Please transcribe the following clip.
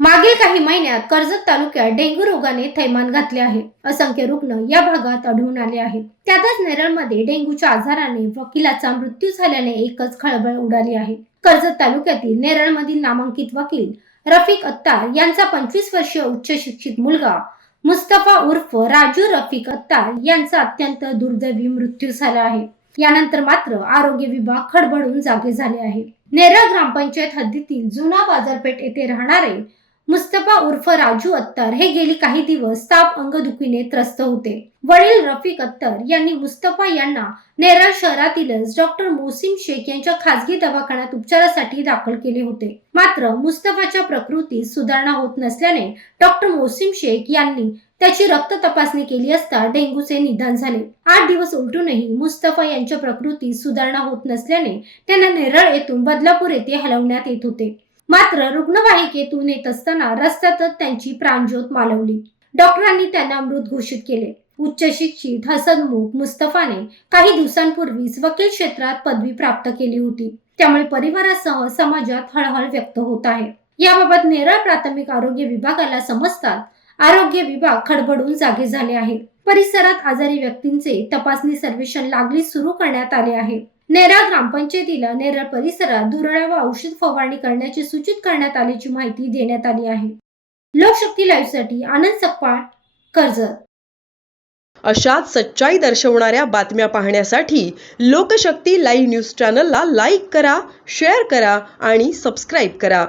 मागील काही महिन्यात कर्जत तालुक्यात डेंग्यू रोगाने थैमान घातले आहे. असंख्य रुग्ण या भागात आढळून आले आहेत. त्यातच नेरळमध्ये डेंग्यूच्या आजाराने वकिलाचा मृत्यू झाल्याने एकच खळबळ उडाली आहे. कर्जत तालुक्यातील नेरळमधील नामांकित वकील रफिक अत्तार यांचा पंचवीस वर्षीय उच्च शिक्षित मुलगा मुस्तफा उर्फ राजू रफिक अत्तार यांचा अत्यंत दुर्दैवी मृत्यू झाला आहे. यानंतर मात्र आरोग्य विभाग खडबडून जागे झाले आहे. नेरळ ग्रामपंचायत हद्दीतील जुना बाजारपेठ येथे राहणारे मुस्तफा उर्फ राजू अत्तर हे गेली काही दिवस ताप अंगदुखीने त्रस्त होते. वडील रफिक अत्तर यांनी मुस्तफा यांना नेरळ शहरातीलच डॉक्टर मोसिम शेख यांच्या खासगी दवाखान्यात उपचारासाठी दाखल केले होते. मात्र मुस्तफाच्या प्रकृतीत सुधारणा होत नसल्याने डॉक्टर मोसिम शेख यांनी त्याची रक्त तपासणी केली असता डेंग्यूचे निदान झाले. आठ दिवस उलटूनही मुस्तफा यांच्या प्रकृतीत सुधारणा होत नसल्याने त्यांना नेरळ येथून बदलापूर येथे हलवण्यात येत होते. मात्र रुग्णवाहिकेतून येत असताना रस्त्यातच त्यांची प्राणज्योत मालवली. डॉक्टरांनी त्यांना मृत घोषित केले. उच्च शिक्षित हसनमुख मुस्तफाने काही दिवसांपूर्वीच वकील क्षेत्रात पदवी प्राप्त केली होती. त्यामुळे परिवारासह समाजात हळहळ व्यक्त होत आहे. याबाबत नेरळ प्राथमिक आरोग्य विभागाला समजतात आरोग्य विभाग खडबडून जागे झाले आहे. परिसरात आजारी व्यक्तींचे तपासणी सर्वेक्षण लागली सुरू करण्यात आले आहे. नेरळ ग्रामपंचायतीला नेरळ परिसरात धुरळा व औषध फवारणी करण्याचे सूचित करण्यात आल्याची माहिती देण्यात आली आहे. लोकशक्ती लाईव्हसाठी आनंद सकपाट कर्जत. अशाच सच्चाई दर्शवणाऱ्या बातम्या पाहण्यासाठी लोकशक्ती लाईव्ह न्यूज चॅनलला लाईक करा शेअर करा आणि सबस्क्राईब करा.